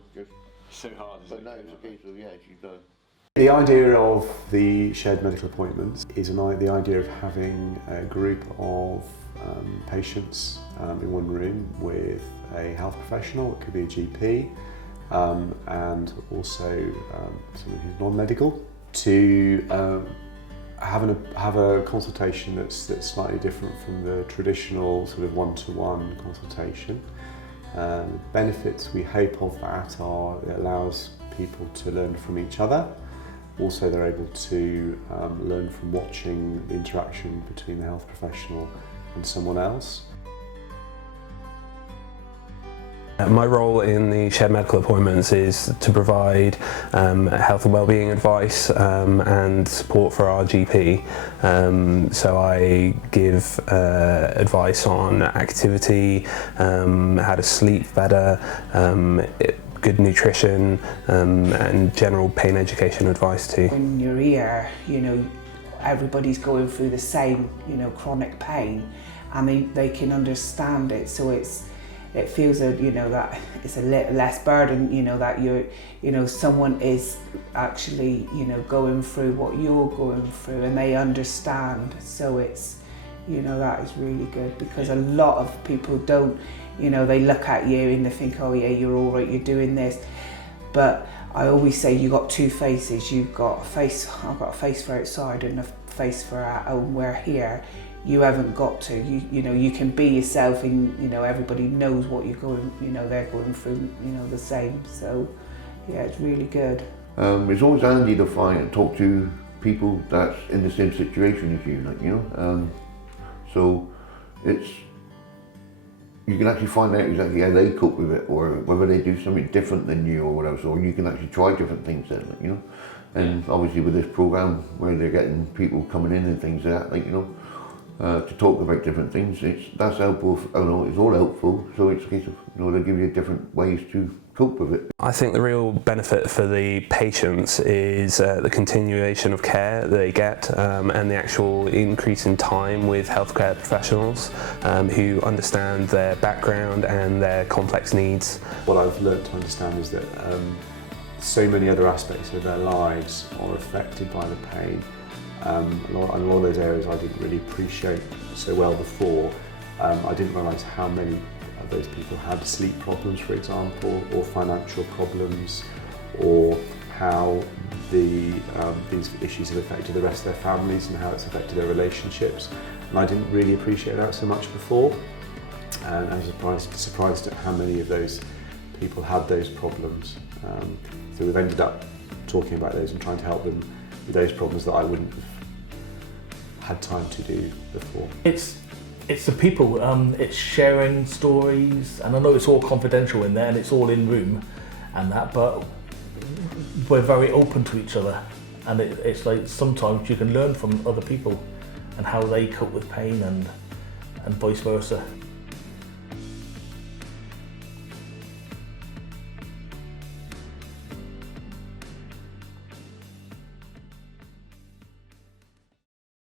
know, just So hard, but now it's a case of, yeah, she's done. The idea of the shared medical appointments is the idea of having a group of patients in one room with a health professional. It could be a GP and also someone who's non-medical, to have a consultation that's slightly different from the traditional sort of one-to-one consultation. Benefits we hope of that are it allows people to learn from each other. Also, they're able to learn from watching the interaction between the health professional and someone else. My role in the shared medical appointments is to provide health and wellbeing advice and support for our GP. So I give advice on activity, how to sleep better, good nutrition and general pain education advice too. In your ear, you know, everybody's going through the same, you know, chronic pain, and they can understand it, so it feels that, you know, that it's a little less burden, you know, that someone is actually, you know, going through what you're going through and they understand. So it's, you know, that is really good, because a lot of people don't, you know, they look at you and they think, oh yeah, you're all right, you're doing this. But I always say you got two faces. You've got a face, I've got a face for outside and a face for at home, where here you haven't got to. You know, you can be yourself, and you know, everybody knows what you're going, you know, they're going through, you know, the same. So yeah, it's really good. It's always handy to talk to people that's in the same situation as you, like, you know. So you can actually find out exactly how they cope with it, or whether they do something different than you or whatever. So you can actually try different things then, like, you know. And obviously with this program where they're getting people coming in and things like that, like, you know, to talk about different things, that's helpful. I don't know, it's all helpful. So it's a case of, you know, they give you different ways to cope with it. I think the real benefit for the patients is the continuation of care they get and the actual increase in time with healthcare professionals who understand their background and their complex needs. What I've learned to understand is that so many other aspects of their lives are affected by the pain. A lot of those areas I didn't really appreciate so well before. I didn't realise how many of those people had sleep problems, for example, or financial problems, or how these issues have affected the rest of their families and how it's affected their relationships. And I didn't really appreciate that so much before. And I was surprised at how many of those people had those problems. So we've ended up talking about those and trying to help them with those problems that I wouldn't have had time to do before. It's the people, it's sharing stories, and I know it's all confidential in there and it's all in room and that, but we're very open to each other, and it's like sometimes you can learn from other people and how they cope with pain and vice versa.